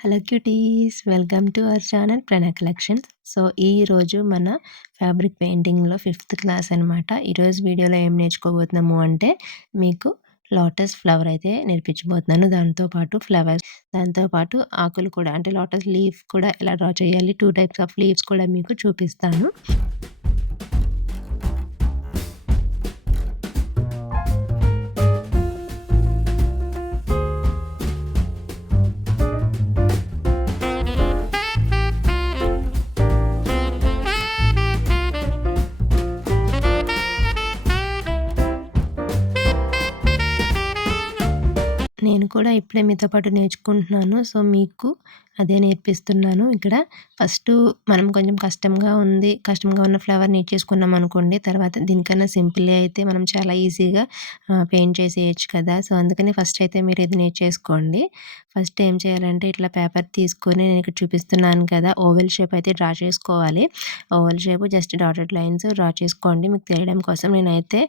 Hello cuties! Welcome to our channel Pranay collections. So, ఈరోజు మన fabric పెయింటింగ్‌లో ఫిఫ్త్ క్లాస్ అనమాట. ఈరోజు వీడియోలో ఏం నేర్చుకోబోతున్నాము అంటే, మీకు లోటస్ ఫ్లవర్ అయితే నేర్పించబోతున్నాను. దాంతో పాటు ఆకులు కూడా అంటే లోటస్ లీఫ్ కూడా ఎలా డ్రా చేయాలి, 2 టైప్స్ ఆఫ్ లీవ్స్ కూడా మీకు చూపిస్తాను. నేను కూడా ఇప్పుడే మీతో పాటు నేర్చుకుంటున్నాను. సో, మీకు అదే నేర్పిస్తున్నాను. ఇక్కడ ఫస్టు మనం కొంచెం కష్టంగా ఉన్న ఫ్లవర్ నేర్చేసుకున్నామనుకోండి, తర్వాత దీనికన్నా సింపులే అయితే మనం చాలా ఈజీగా పెయింట్ చేసేయొచ్చు కదా! సో, అందుకని ఫస్ట్ అయితే మీరు ఇది నేర్చేసుకోండి. ఫస్ట్ ఏం చేయాలంటే ఇట్లా పేపర్ తీసుకొని నేను ఇక్కడ చూపిస్తున్నాను కదా! ఓవెల్ షేప్ అయితే డ్రా చేసుకోవాలి. Oval shape just dotted lines draw చేసుకోండి. మీకు తెలియడం కోసం నేనైతే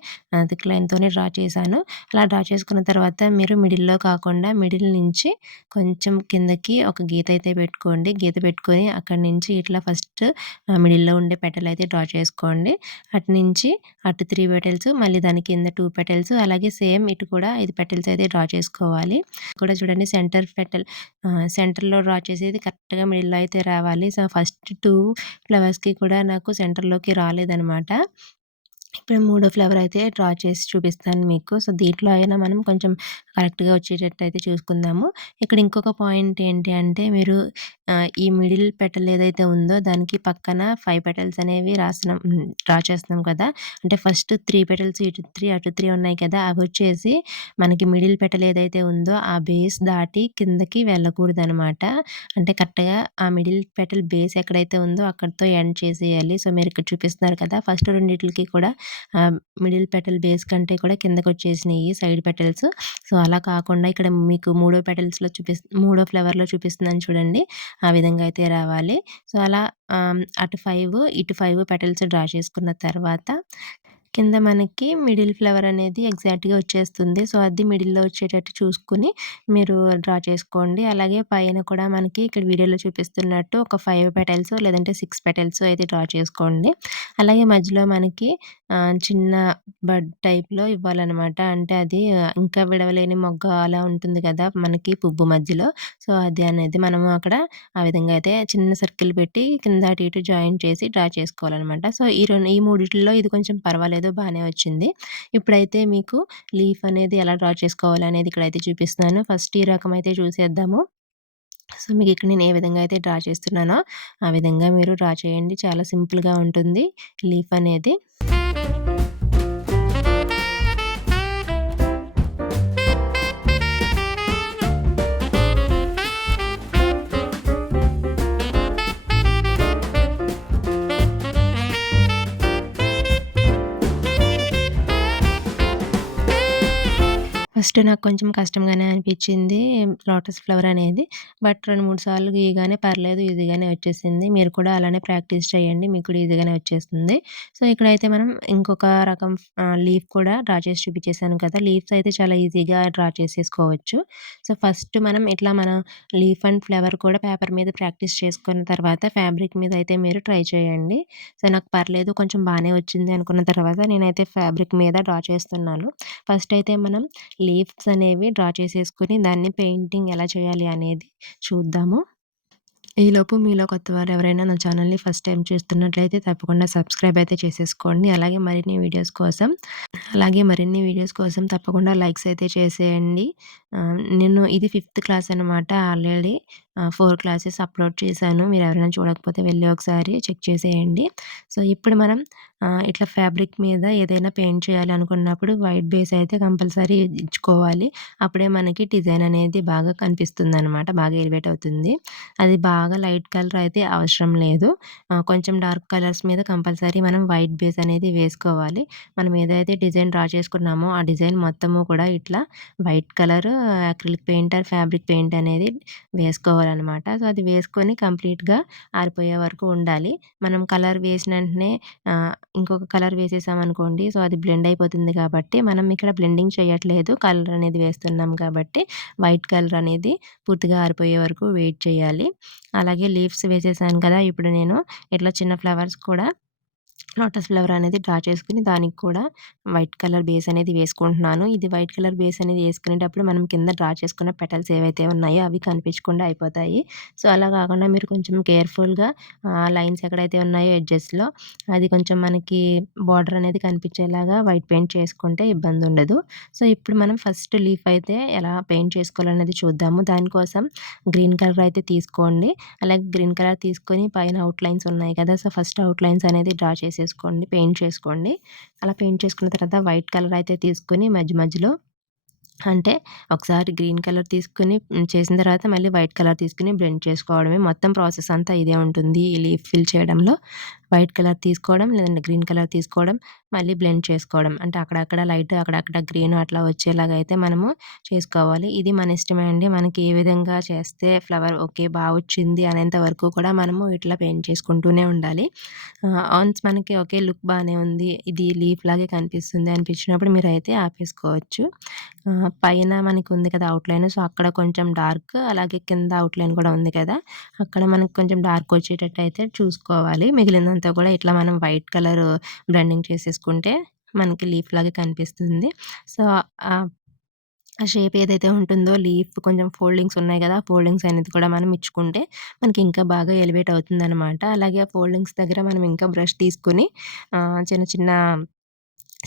థిక్ లైన్‌తోనే డ్రా చేశాను. అలా డ్రా చేసుకున్న తర్వాత మీరు మిడిల్‌లో కాకుండా మిడిల్ నుంచి కొంచెం కిందకి ఒక గీత అయితే పెట్టుకోండి. గీత పెట్టుకొని అక్కడి నుంచి ఇట్లా ఫస్ట్ మిడిల్‌లో ఉండే పెటల్ అయితే డ్రా చేసుకోండి. అటునుంచి అటు 3 పెటల్స్, మళ్ళీ దాని కింద 2 పెటల్స్, అలాగే సేమ్ ఇటు కూడా 5 పెటల్స్ అయితే డ్రా చేసుకోవాలి. కూడా చూడండి సెంటర్‌లో డ్రా చేసేది కరెక్ట్‌గా మిడిల్‌లో అయితే రావాలి. సో, ఫస్ట్ 2 ఫ్లవర్స్‌కి కూడా నాకు సెంటర్‌లోకి రాలేదనమాట. ఇప్పుడు మూడో ఫ్లవర్ అయితే డ్రా చేసి చూపిస్తాను మీకు. సో, దీంట్లో అయినా మనం కొంచెం కరెక్ట్‌గా వచ్చేటట్టు అయితే చూసుకుందాము. ఇక్కడ ఇంకొక పాయింట్ ఏంటి అంటే మీరు ఈ మిడిల్ పెటల్ ఏదైతే ఉందో దానికి పక్కన 5 పెటల్స్ అనేవి డ్రా చేస్తున్నాం కదా! అంటే ఫస్ట్ 3 పెటల్స్ ఇటు 3 అటు 3 ఉన్నాయి కదా! అవొచ్చేసి మనకి మిడిల్ పెటల్ ఏదైతే ఉందో ఆ బేస్ దాటి కిందకి వెళ్ళకూడదనమాట. అంటే కరెక్ట్‌గా ఆ మిడిల్ పెటల్ బేస్ ఎక్కడైతే ఉందో అక్కడితో ఎండ్ చేసేయాలి. సో, మీరు ఇక్కడ చూపిస్తున్నారు కదా! ఫస్ట్ రెండిట్లకి కూడా మిడిల్ పెటల్ బేస్ కంటే కూడా కిందకొచ్చేసినియి సైడ్ పెటల్స్. సో, అలా కాకుండా ఇక్కడ మీకు మూడో ఫ్లవర్‌లో చూపిస్తున్నాను చూడండి. ఆ విధంగా అయితే రావాలి. సో, అలా అటు 5 ఇటు 5 పెటల్స్ డ్రా చేసుకున్న తర్వాత కింద మనకి మిడిల్ ఫ్లవర్ అనేది ఎగ్జాక్ట్‌గా వచ్చేస్తుంది. సో, అది మిడిల్‌లో వచ్చేటట్టు చూసుకొని మీరు డ్రా చేసుకోండి. అలాగే పైన కూడా మనకి ఇక్కడ వీడియోలో చూపిస్తున్నట్టు ఒక 5 పెటల్స్ లేదంటే 6 పెటల్స్ అయితే డ్రా చేసుకోండి. అలాగే మధ్యలో మనకి చిన్న బడ్ టైప్‌లో ఇవ్వాలనమాట. అంటే అది ఇంకా విడవలేని మొగ్గ అలా ఉంటుంది కదా! మనకి పువ్వు మధ్యలో. సో, అది అనేది మనము అక్కడ ఆ విధంగా అయితే చిన్న సర్కిల్ పెట్టి కింద అటు ఇటు జాయింట్ చేసి డ్రా చేసుకోవాలనమాట. సో, ఈ మూడిట్లో ఇది కొంచెం పర్వాలేదు బానే వచ్చింది. ఇప్పుడైతే మీకు లీఫ్ అనేది ఎలా డ్రా చేసుకోవాలనేది ఇక్కడైతే చూపిస్తున్నాను. ఫస్ట్ ఈ రకం అయితే చూసేద్దాము. సో, మీకిక్కడ నేను ఏ విధంగా అయితే డ్రా చేస్తున్నానో ఆ విధంగా మీరు డ్రా చేయండి. చాలా సింపుల్‌గా ఉంటుంది లీఫ్ అనేది. ఫస్ట్ నాకు కొంచెం కష్టంగానే అనిపిచ్చింది లోటస్ ఫ్లవర్ అనేది. బట్ 2, 3 సార్లు గీయగానే పర్లేదు ఈజీగానే వచ్చేసింది. మీరు కూడా అలానే ప్రాక్టీస్ చేయండి. మీకు కూడా ఈజీగానే వచ్చేస్తుంది. సో, ఇక్కడైతే మనం ఇంకొక రకం లీఫ్ కూడా డ్రా చేసి చూపించేసాను కదా! లీవ్స్ అయితే చాలా ఈజీగా డ్రా చేసేసుకోవచ్చు. సో, ఫస్ట్ మనం ఇట్లా మన లీఫ్ అండ్ ఫ్లవర్ కూడా పేపర్ మీద ప్రాక్టీస్ చేసుకున్న తర్వాత ఫ్యాబ్రిక్ మీద అయితే మీరు ట్రై చేయండి. సో, నాకు పర్లేదు కొంచెం బానే వచ్చింది అనుకున్న తర్వాత నేనైతే ఫ్యాబ్రిక్ మీద డ్రా చేస్తున్నాను. ఫస్ట్ అయితే మనం లీవ్స్ అనేవి డ్రా చేసేసుకొని దాన్ని పెయింటింగ్ ఎలా చేయాలి అనేది చూద్దాము. ఈలోపు మీలో కొత్తవారు ఎవరైనా నా ఛానల్‌ని ఫస్ట్ టైమ్ చూస్తున్నట్లయితే తప్పకుండా సబ్స్క్రైబ్ అయితే చేసేసుకోండి. అలాగే మరిన్ని వీడియోస్ కోసం తప్పకుండా లైక్స్ అయితే చేసేయండి. నేను ఇది ఫిఫ్త్ క్లాస్ అనమాట. ఆల్రెడీ 4 క్లాసెస్ అప్‌లోడ్ చేశాను. మీరెవరైనా చూడకపోతే వెళ్లి ఒకసారి చెక్ చేసేయండి. సో, ఇప్పుడు మనం ఇట్లా ఫ్యాబ్రిక్ మీద ఏదైనా పెయింట్ చేయాలి అనుకున్నప్పుడు వైట్ బేస్ అయితే కంపల్సరీ ఇచ్చుకోవాలి. అప్పుడే మనకి డిజైన్ అనేది బాగా కనిపిస్తుందనమాట. బాగా ఎలివేట్ అవుతుంది. అది బాగా లైట్ కలర్ అయితే అవసరం లేదు. కొంచెం డార్క్ కలర్స్ మీద కంపల్సరీ మనం వైట్ బేస్ అనేది వేసుకోవాలి. మనం ఏదైతే డిజైన్ డ్రా చేసుకున్నామో ఆ డిజైన్ మొత్తము కూడా ఇట్లా white colour acrylic paint or fabric paint అనేది వేసుకోవాలనమాట. వేయాలనమాట. సో, అది వేసుకొని కంప్లీట్‌గా ఆరిపోయే వరకు ఉండాలి. మనం కలర్ వేసిన వెంటనే ఇంకొక కలర్ వేసేసామనుకోండి, సో, అది బ్లెండ్ అయిపోతుంది కాబట్టి మనం ఇక్కడ బ్లెండింగ్ చేయట్లేదు. కలర్ అనేది వేస్తున్నాం కాబట్టి వైట్ కలర్ అనేది పూర్తిగా ఆరిపోయే వరకు వెయిట్ చేయాలి. అలాగే లీవ్స్ వేసేసాను కదా! ఇప్పుడు నేను ఇట్లా చిన్న ఫ్లవర్స్ కూడా లోటస్ ఫ్లవర్ అనేది డ్రా చేసుకొని దానికి కూడా వైట్ కలర్ బేస్ అనేది వేసుకుంటున్నాను. ఇది వైట్ కలర్ బేస్ అనేది ఏసుకునేటప్పుడు మనం కింద డ్రా చేసుకున్న పెటల్స్ ఏవైతే ఉన్నాయో అవి కనిపించకుండా అయిపోతాయి. సో, అలా కాకుండా మీరు కొంచెం కేర్‌ఫుల్‌గా లైన్స్ ఎక్కడైతే ఉన్నాయో ఎడ్జెస్‌లో అది కొంచెం మనకి బార్డర్ అనేది కనిపించేలాగా వైట్ పెయింట్ చేసుకుంటే ఇబ్బందుండదు. సో, ఇప్పుడు మనం ఫస్ట్ లీఫ్ అయితే ఎలా పెయింట్ చేసుకోవాలనేది చూద్దాము. దానికోసం గ్రీన్ కలర్ అయితే తీసుకోండి. అలాగే గ్రీన్ కలర్ తీసుకొని పైన అవుట్‌లైన్స్ ఉన్నాయి కదా! సో, ఫస్ట్ అవుట్‌లైన్స్ అనేది డ్రా చేసేసుకోండి. పెయింట్ చేసుకోండి. అలా పెయింట్ చేసుకున్న తర్వాత వైట్ కలర్ అయితే తీసుకొని మధ్య మధ్యలో అంటే ఒకసారి గ్రీన్ కలర్ తీసుకొని చేసిన తర్వాత మళ్ళీ వైట్ కలర్ తీసుకొని బ్లెండ్ చేసుకోవడమే. మొత్తం ప్రాసెస్ అంతా ఇదే ఉంటుంది. ఈ లీఫ్ ఫిల్ చేయడంలో వైట్ కలర్ తీసుకోవడం, లేదంటే గ్రీన్ కలర్ తీసుకోవడం, మళ్ళీ బ్లెండ్ చేసుకోవడం. అంటే అక్కడక్కడ లైట్, అక్కడక్కడ గ్రీన్ అట్లా వచ్చేలాగా అయితే మనము చేసుకోవాలి. ఇది మన ఇష్టమే అండి. మనకి ఏ విధంగా చేస్తే ఫ్లవర్ ఓకే వచ్చింది అనేంత వరకు కూడా మనము ఇట్లా పెయింట్ చేసుకుంటూనే ఉండాలి. వన్స్ మనకి ఓకే లుక్ బానే ఉంది. ఇది లీఫ్ లాగే కనిపిస్తుంది అనిపించినప్పుడు మీరైతే ఆపేసుకోవచ్చు. పైన మనకుంది కదా అవుట్‌లైన్. సో, అక్కడ కొంచెం డార్క్ అలాగే కింద అవుట్‌లైన్ కూడా ఉంది కదా! అక్కడ మనకు కొంచెం డార్క్ వచ్చేటట్టయితే చూసుకోవాలి. మిగిలిందంతా కూడా ఇట్లా మనం వైట్ కలర్ బ్లెండింగ్ చేసేసుకుంటే మనకి లీఫ్ లాగా కనిపిస్తుంది. సో, ఆహ్, ఆ షేప్ ఏదైతే ఉంటుందో లీఫ్ కొంచెం ఫోల్డింగ్స్ ఉన్నాయి కదా! ఫోల్డింగ్స్ అనేది కూడా మనం ఇచ్చుకుంటే మనకి ఇంకా బాగా ఎలివేట్ అవుతుందనమాట. అలాగే ఆ ఫోల్డింగ్స్ దగ్గర మనం ఇంకా బ్రష్ తీసుకొని చిన్న చిన్న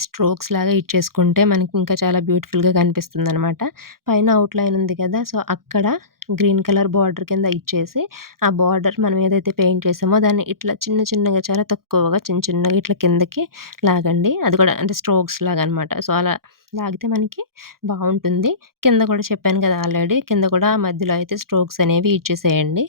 స్ట్రోక్స్ లాగా ఇచ్చేసుకుంటే మనకి ఇంకా చాలా బ్యూటిఫుల్‌గా కనిపిస్తుందనమాట. పైన అవుట్‌లైన్ ఉంది కదా! సో, అక్కడ గ్రీన్ కలర్ బార్డర్ కింద ఇచ్చేసి, ఆ బార్డర్ మనం ఏదైతే పెయింట్ చేసామో దాన్ని ఇట్లా చిన్న చిన్నగా చాలా తక్కువగా చిన్న చిన్నగా ఇట్లా కిందకి లాగండి. అది కూడా అంటే స్ట్రోక్స్ లాగా అనమాట. సో, అలా లాగితే మనకి బావుంటుంది. కింద కూడా చెప్పాను కదా ఆల్రెడీ. కింద కూడా మధ్యలో అయితే స్ట్రోక్స్ అనేవి ఇచ్చేసేయండి.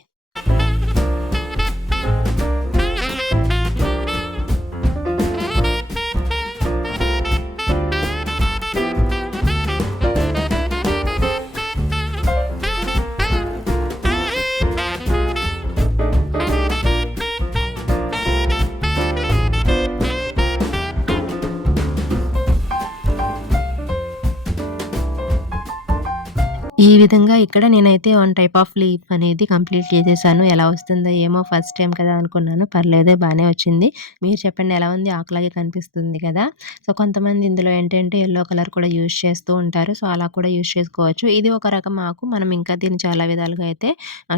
ఈ విధంగా ఇక్కడ నేనైతే వన్ టైప్ ఆఫ్ లీఫ్ అనేది కంప్లీట్ చేసేసాను. ఎలా వస్తుందో ఏమో ఫస్ట్ టైమ్ కదా అనుకున్నాను. పర్లేదే బానే వచ్చింది. మీరు చెప్పండి ఎలా ఉంది? ఆకులాగే కనిపిస్తుంది కదా! సో, కొంతమంది ఇందులో ఏంటంటే యెల్లో కలర్ కూడా యూజ్ చేస్తూ ఉంటారు. సో, అలా కూడా యూజ్ చేసుకోవచ్చు. ఇది ఒక రకం ఆకు. మనం ఇంకా దీన్ని చాలా విధాలుగా అయితే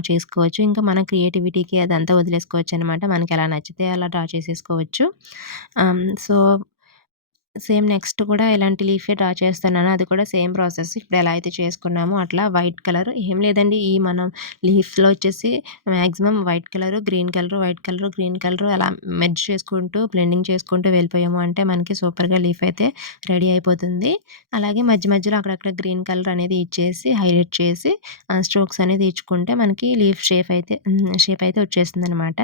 చేసుకోవచ్చు. ఇంకా మన క్రియేటివిటీకి అదంతా వదిలేసుకోవచ్చనమాట. మనకెలా నచ్చితే అలా డ్రా చేసేసుకోవచ్చు. సో సేమ్ నెక్స్ట్ కూడా ఇలాంటి లీఫే డ్రా చేస్తున్నాను. అది కూడా సేమ్ ప్రాసెస్. ఇప్పుడు ఎలా అయితే చేసుకున్నామో అట్లా వైట్ కలర్ ఏం లేదండి. ఈ మనం లీఫ్స్‌లో వచ్చేసి maximum white colour, green colour, white colour, green colour అలా మెర్జ్ చేసుకుంటూ, బ్లెండింగ్ చేసుకుంటూ వెళ్ళిపోయాము అంటే మనకి సూపర్‌గా లీఫ్ అయితే రెడీ అయిపోతుంది. అలాగే మధ్య మధ్యలో అక్కడక్కడ గ్రీన్ కలర్ అనేది ఇచ్చేసి హైలైట్ చేసి స్ట్రోక్స్ అనేది ఇచ్చుకుంటే మనకి లీఫ్ షేప్ అయితే వచ్చేస్తుందనమాట.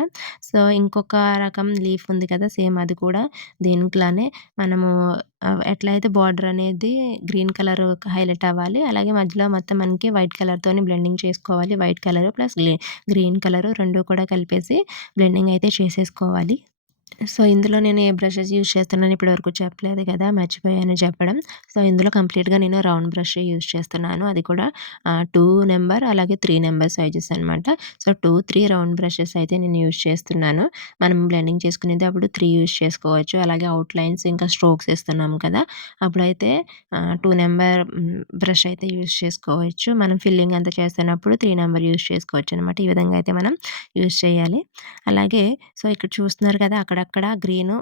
సో, ఇంకొక రకం లీఫ్ ఉంది కదా! సేమ్ అది కూడా దీనికిలానే మనము ఎట్లయితే బార్డర్ అనేది గ్రీన్ కలర్ హైలైట్ అవ్వాలి. అలాగే మధ్యలో మొత్తం మనకి వైట్ కలర్‌తోని బ్లెండింగ్ చేసుకోవాలి. White colour plus green colour 2 కూడా కలిపేసి బ్లెండింగ్ అయితే చేసేసుకోవాలి. సో, ఇందులో నేను ఏ బ్రషెస్ యూజ్ చేస్తున్నానో ఇప్పటివరకు చెప్పలేదు కదా! మర్చిపోయాను చెప్పడం. సో, ఇందులో కంప్లీట్‌గా నేను రౌండ్ బ్రషే యూజ్ చేస్తున్నాను. అది కూడా 2 నెంబర్ అలాగే 3 నెంబర్ సైజెస్ అనమాట. సో, 2, 3 రౌండ్ బ్రషెస్ అయితే నేను యూజ్ చేస్తున్నాను. మనం బ్లెండింగ్ చేసుకునేది అప్పుడు 3 యూజ్ చేసుకోవచ్చు. అలాగే అవుట్‌లైన్స్ ఇంకా స్ట్రోక్స్ ఏస్తున్నాం కదా! అప్పుడైతే 2 నెంబర్ బ్రష్ అయితే యూజ్ చేసుకోవచ్చు. మనం ఫిల్లింగ్ అంతా చేస్తున్నప్పుడు 3 నెంబర్ యూజ్ చేసుకోవచ్చనమాట. ఈ విధంగా అయితే మనం యూజ్ చేయాలి. అలాగే సో, ఇక్కడ చూస్తున్నారు కదా! అక్కడక్కడ గ్రీను,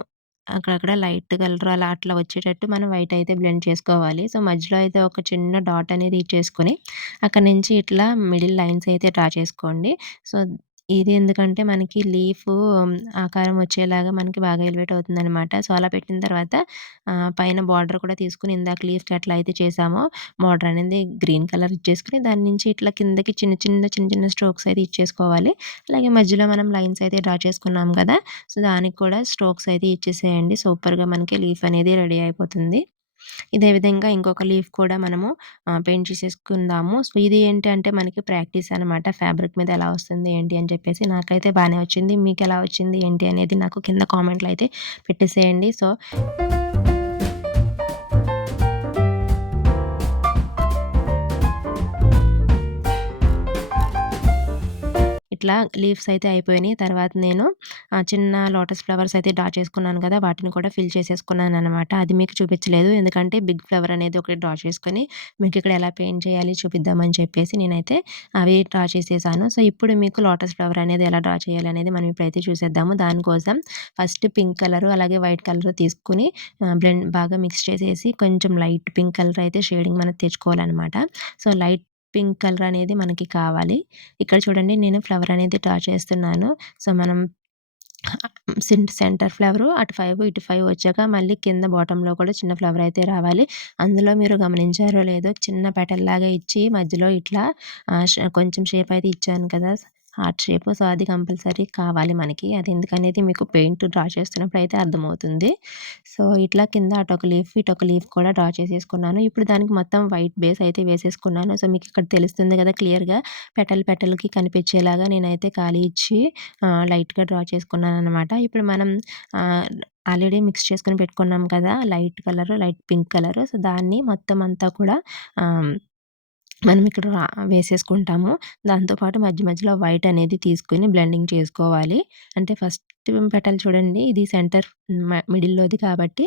అక్కడక్కడ లైట్ కలర్ అలా అట్లా వచ్చేటట్టు మనం వైట్ అయితే బ్లెండ్ చేసుకోవాలి. సో, మధ్యలో అయితే ఒక చిన్న డాట్ అనేది ఇచ్చేసుకొని, అక్కడి నుంచి ఇట్లా మిడిల్ లైన్స్ అయితే డ్రా చేసుకోండి. సో, ఇది ఎందుకంటే మనకి లీఫు ఆకారం వచ్చేలాగా మనకి బాగా ఎలివేట్ అవుతుందనమాట. సో, అలా పెట్టిన తర్వాత పైన బార్డర్ కూడా తీసుకొని ఇందాక లీఫ్‌కి ఎట్లా అయితే చేసామో బార్డర్ అనేది గ్రీన్ కలర్ ఇచ్చేసుకొని దాని నుంచి ఇట్లా కిందకి చిన్న చిన్న స్ట్రోక్స్ అయితే ఇచ్చేసుకోవాలి. అలాగే మధ్యలో మనం లైన్స్ అయితే డ్రా చేసుకున్నాం కదా! సో, దానికి కూడా స్ట్రోక్స్ అయితే ఇచ్చేసేయండి. సూపర్‌గా మనకి లీఫ్ అనేది రెడీ అయిపోతుంది. ఇదే విధంగా ఇంకొక లీఫ్ కూడా మనము పెయింట్ చేసేసుకుందాము. సో, ఇది ఏంటి అంటే మనకి ప్రాక్టీస్ అనమాట. ఫ్యాబ్రిక్ మీద ఎలా వస్తుంది ఏంటి అని చెప్పేసి. నాకైతే బానే వచ్చింది. మీకెలా వచ్చింది ఏంటి అనేది నాకు కింద కామెంట్‌లో అయితే పెట్టేసేయండి. సో ఇట్లా లీవ్స్ అయితే అయిపోయినాయి. తర్వాత నేను చిన్న లోటస్ ఫ్లవర్స్ అయితే డ్రా చేసుకున్నాను కదా! వాటిని కూడా ఫిల్ చేసేసుకున్నాననమాట. అది మీకు చూపించలేదు. ఎందుకంటే బిగ్ ఫ్లవర్ అనేది ఒకటి డ్రా చేసుకొని మీకిక్కడ ఎలా పెయింట్ చేయాలి చూపిద్దామని చెప్పేసి నేనైతే అవి డ్రా చేసేసాను. సో, ఇప్పుడు మీకు లోటస్ ఫ్లవర్ అనేది ఎలా డ్రా చేయాలనేది మనం ఇప్పుడైతే చూసేద్దాము. దానికోసం ఫస్ట్ పింక్ కలరు అలాగే వైట్ కలరు తీసుకొని బ్లెండ్ బాగా మిక్స్ చేసేసి కొంచెం లైట్ పింక్ కలర్ అయితే షేడింగ్ మనం తెచ్చుకోవాలనమాట. సో, లైట్ పింక్ కలర్ అనేది మనకి కావాలి. ఇక్కడ చూడండి నేను ఫ్లవర్ అనేది డ్రా చేస్తున్నాను. సో, మనం సెంటర్ ఫ్లవరు అటు 5 ఇటు 5 వచ్చాక మళ్ళీ కింద బాటమ్‌లో కూడా చిన్న ఫ్లవర్ అయితే రావాలి. అందులో మీరు గమనించారో లేదో చిన్న పెటల్‌లాగా ఇచ్చి మధ్యలో ఇట్లా కొంచెం షేప్ అయితే ఇచ్చాను కదా! Heart shape. సో, అది కంపల్సరీ కావాలి మనకి. అది ఎందుకనేది మీకు పెయింట్ డ్రా చేస్తున్నప్పుడు అయితే అర్థమవుతుంది. సో, ఇట్లా కింద అటొక లీఫ్, ఇటొక లీఫ్ కూడా డ్రా చేసేసుకున్నాను. ఇప్పుడు దానికి మొత్తం వైట్ బేస్ అయితే వేసేసుకున్నాను. సో, మీకు ఇక్కడ తెలుస్తుంది కదా క్లియర్‌గా పెటల్‌కి కనిపించేలాగా నేనైతే ఖాళీ ఇచ్చి లైట్‌గా డ్రా చేసుకున్నాననమాట. ఇప్పుడు మనం ఆహ్, ఆల్రెడీ మిక్స్ చేసుకొని పెట్టుకున్నాం కదా! Light colour, light pink colour. So, దాన్ని మొత్తం అంతా కూడా ఆహ్, మనం ఇక్కడ వేసేసుకుంటాము. దాంతో పాటు మధ్య మధ్యలో వైట్ అనేది తీసుకొని బ్లెండింగ్ చేసుకోవాలి. అంటే ఫస్ట్ పెటల్ చూడండి ఇది సెంటర్ మిడిల్‌లోది కాబట్టి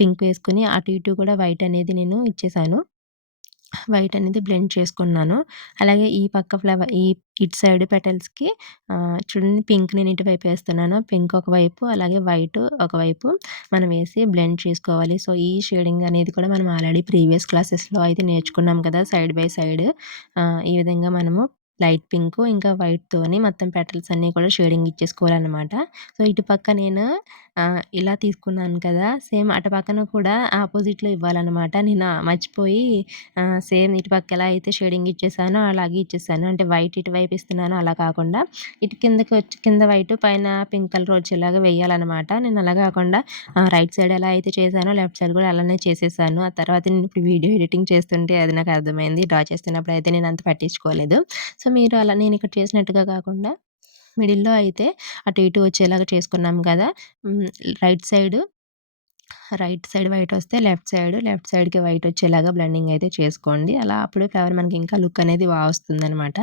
పింక్ వేసుకొని అటు ఇటు కూడా వైట్ అనేది నేను ఇచ్చేసాను. వైట్ అనేది బ్లెండ్ చేసుకున్నాను. అలాగే ఈ పక్క ఇటు సైడ్ పెటల్స్‌కి చూడండి పింక్ నేను ఇటువైపు వేస్తున్నాను. పింక్ ఒకవైపు అలాగే వైట్ ఒకవైపు మనం వేసి బ్లెండ్ చేసుకోవాలి. సో, ఈ షేడింగ్ అనేది కూడా మనం ఆల్రెడీ ప్రీవియస్ క్లాసెస్‌లో అయితే నేర్చుకున్నాం కదా! సైడ్ బై సైడ్ ఈ విధంగా మనము లైట్ పింకు ఇంకా వైట్‌తోని మొత్తం పెటల్స్ అన్నీ కూడా షేడింగ్ ఇచ్చేసుకోవాలనమాట. సో, ఇటు పక్క నేను ఇలా తీసుకున్నాను కదా! సేమ్ అటు పక్కన కూడా ఆపోజిట్‌లో ఇవ్వాలనమాట. నేను మర్చిపోయి సేమ్ ఇటుపక్క ఎలా అయితే షేడింగ్ ఇచ్చేసానో అలాగే ఇచ్చేసాను. అంటే వైట్ ఇటువైపు ఇస్తున్నానో అలా కాకుండా ఇటు కిందకొచ్చి కింద వైట్ పైన పింక్ కలర్ వచ్చేలాగా వేయాలనమాట. నేను అలా కాకుండా రైట్ సైడ్ ఎలా అయితే చేశానో లెఫ్ట్ సైడ్ కూడా అలానే చేసేసాను. ఆ తర్వాత నేను ఇప్పుడు వీడియో ఎడిటింగ్ చేస్తుంటే అది నాకు అర్థమైంది. డ్రా చేస్తున్నప్పుడు అయితే నేను అంత పట్టించుకోలేదు. సో, మీరు అలా నేను ఇక్కడ చేసినట్టుగా కాకుండా మిడిల్‌లో అయితే అటు ఇటు వచ్చేలాగా చేసుకున్నాం కదా! Hmm. Right side right side వైటొస్తే లెఫ్ట్ సైడ్‌కి వైటొచ్చేలాగా బ్లెండింగ్ అయితే చేసుకోండి. అలా అప్పుడు ఫ్లవర్ మనకి ఇంకా లుక్ అనేది వస్తుందనమాట.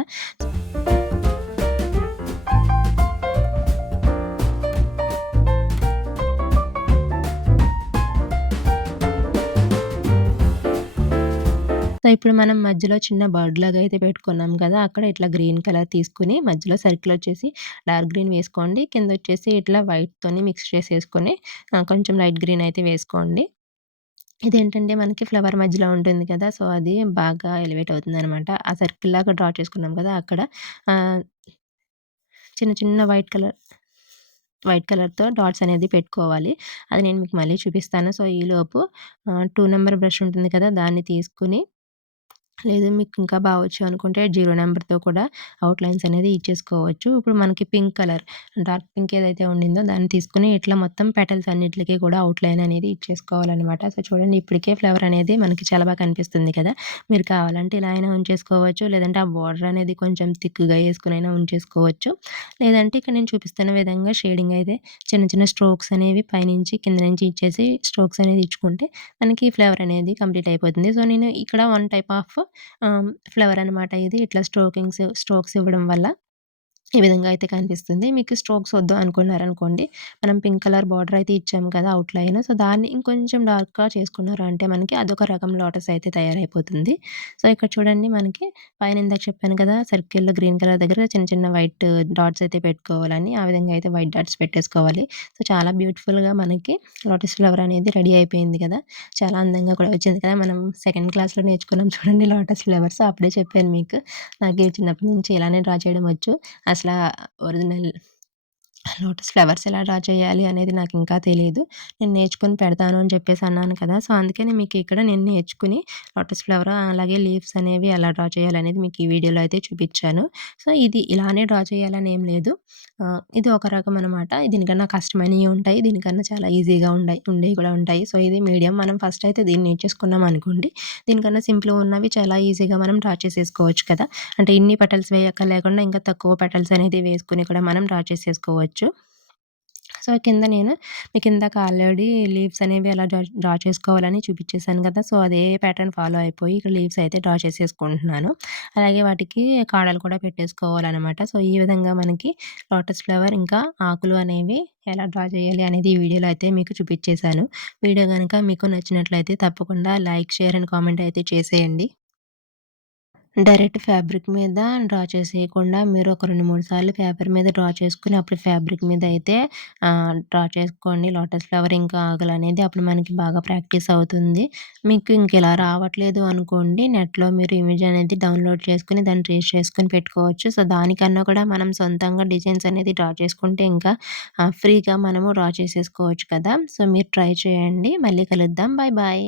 సో, ఇప్పుడు మనం మధ్యలో చిన్న బర్డ్‌లాగా అయితే పెట్టుకున్నాం కదా! అక్కడ ఇట్లా గ్రీన్ కలర్ తీసుకొని మధ్యలో సర్కిలొచ్చేసి డార్క్ గ్రీన్ వేసుకోండి. కిందొచ్చేసి ఇట్లా వైట్‌తోని మిక్స్ చేసేసుకొని కొంచెం లైట్ గ్రీన్ అయితే వేసుకోండి. ఇదేంటంటే మనకి ఫ్లవర్ మధ్యలో ఉంటుంది కదా! సో, అది బాగా ఎలివేట్ అవుతుందనమాట. ఆ సర్కిల్‌లాగా డ్రా చేసుకున్నాం కదా! అక్కడ ఆహ్, చిన్న చిన్న వైట్ కలర్‌తో డాట్స్ అనేది పెట్టుకోవాలి. అది నేను మీకు మళ్ళీ చూపిస్తాను. సో, ఈలోపు 2 నంబర్ బ్రష్ ఉంటుంది కదా! దాన్ని తీసుకొని లేదు మీకు ఇంకా వచ్చు అనుకుంటే 0 నంబర్‌తో కూడా అవుట్‌లైన్స్ అనేది ఇచ్చేసుకోవచ్చు. ఇప్పుడు మనకి పింక్ కలర్ డార్క్ పింక్ ఏదైతే ఉండిందో దాన్ని తీసుకొని ఇట్లా మొత్తం పెటల్స్ అన్నిట్లికి కూడా అవుట్‌లైన్ అనేది ఇచ్చేసుకోవాలనమాట. సో, చూడండి ఇప్పటికే ఫ్లవర్ అనేది మనకి చాలా బాగా కనిపిస్తుంది కదా! మీరు కావాలంటే ఇలా అయినా ఉంచేసుకోవచ్చు. లేదంటే ఆ బోర్డర్ అనేది కొంచెం థిక్‌గా ఏసుకొనైనా ఉంచేసుకోవచ్చు. లేదంటే ఇక్కడ నేను చూపిస్తున్న విధంగా షేడింగ్ అయితే చిన్న చిన్న స్ట్రోక్స్ అనేవి పైనుంచి కింద నుంచి ఇచ్చేసి స్ట్రోక్స్ అనేది ఇచ్చుకుంటే మనకి ఫ్లేవర్ అనేది కంప్లీట్ అయిపోతుంది. సో, నేను ఇక్కడ వన్ టైప్ ఆఫ్ ఫ్లవర్ అనమాట ఇది. ఇట్లా స్ట్రోక్స్ ఇవ్వడం వల్ల ఈ విధంగా అయితే కనిపిస్తుంది. మీకు స్ట్రోక్స్ వద్దు అనుకున్నారనుకోండి, మనం పింక్ కలర్ బార్డర్ అయితే ఇచ్చాము కదా! అవుట్‌లైన్. సో, దాన్ని ఇంకొంచెం డార్క్‌గా చేసుకున్నారు అంటే మనకి అదొక రకం లోటస్ అయితే తయారైపోతుంది. సో, ఇక్కడ చూడండి మనకి పైన ఇందాక చెప్పాను కదా! సర్కిల్‌లో గ్రీన్ కలర్ దగ్గర చిన్న చిన్న వైట్ డాట్స్ అయితే పెట్టుకోవాలని. ఆ విధంగా అయితే వైట్ డాట్స్ పెట్టేసుకోవాలి. సో, చాలా బ్యూటిఫుల్‌గా మనకి లోటస్ ఫ్లవర్ అనేది రెడీ అయిపోయింది కదా! చాలా అందంగా కూడా వచ్చింది కదా! మనం సెకండ్ క్లాస్‌లో నేర్చుకున్నాం చూడండి లోటస్ ఫ్లవర్స్. అప్పుడే చెప్పాను మీకు. నాకు చిన్నప్పటి నుంచి ఇలానే డ్రా చేయడం వచ్చు. అసలా ఒరిజినల్ లోటస్ ఫ్లవర్స్ ఎలా డ్రా చేయాలి అనేది నాకింకా తెలీదు. నేను నేర్చుకొని పెడతాను అని చెప్పేసి అన్నాను కదా! సో, అందుకని మీకిక్కడ నేను నేర్చుకుని లోటస్ ఫ్లవర్ అలాగే లీవ్స్ అనేవి ఎలా డ్రా చేయాలనేది మీకు ఈ వీడియోలో అయితే చూపిచ్చాను. సో, ఇది ఇలానే డ్రా చేయాలని ఏం లేదు. ఇది ఒక రకం అనమాట. దీనికన్నా కష్టమైనయి ఉంటాయి. దీనికన్నా చాలా ఈజీగా ఉండేవి కూడా ఉంటాయి. సో, ఇది మీడియం. మనం ఫస్ట్ అయితే దీన్ని నేర్చేసుకున్నాం అనుకోండి, దీనికన్నా సింపుల్‌గా ఉన్నవి చాలా ఈజీగా మనం డ్రా చేసేసుకోవచ్చు కదా! అంటే ఇన్ని పెటల్స్ వేయక్కర్లేకుండా ఇంకా తక్కువ పెటల్స్ అనేది వేసుకొని కూడా మనం డ్రా చేసేసుకోవచ్చు. సో, కింద నేను మీకిందాక ఆల్రెడీ లీవ్స్ అనేవి ఎలా డ్రా చేసుకోవాలని చూపిచ్చేసాను కదా! సో, అదే ప్యాటర్న్ ఫాలో అయిపోయి ఇక్కడ లీవ్స్ అయితే డ్రా చేసేసుకుంటున్నాను. అలాగే వాటికి కాడలు కూడా పెట్టేసుకోవాలనమాట. సో, ఈ విధంగా మనకి లోటస్ ఫ్లవర్ ఇంకా ఆకులు అనేవి ఎలా డ్రా చేయాలి అనేది ఈ వీడియోలో అయితే మీకు చూపిచ్చేసాను. వీడియో గనక మీకు నచ్చినట్లయితే తప్పకుండా లైక్, షేర్ అండ్ కామెంట్ అయితే చేసేయండి. డైరెక్ట్ ఫ్యాబ్రిక్ మీద డ్రా చేసేయకుండా మీరు ఒక 2, 3 సార్లు పేపర్ మీద డ్రా చేసుకొని అప్పుడు ఫ్యాబ్రిక్ మీద అయితే డ్రా చేసుకోండి. లోటస్ ఫ్లవర్ ఇంకా ఆకులనేది అప్పుడు మనకి బాగా ప్రాక్టీస్ అవుతుంది. మీకు ఇంకిలా రావట్లేదు అనుకోండి నెట్‌లో మీరు ఇమేజ్ అనేది డౌన్‌లోడ్ చేసుకొని దాన్ని ట్రేస్ చేసుకొని పెట్టుకోవచ్చు. సో, దానికన్నా కూడా మనం సొంతంగా డిజైన్స్ అనేది డ్రా చేసుకుంటే ఇంకా ఫ్రీగా మనము డ్రా చేసేసుకోవచ్చు కదా! సో, మీరు ట్రై చేయండి. మళ్ళీ కలుద్దాం. Bye bye.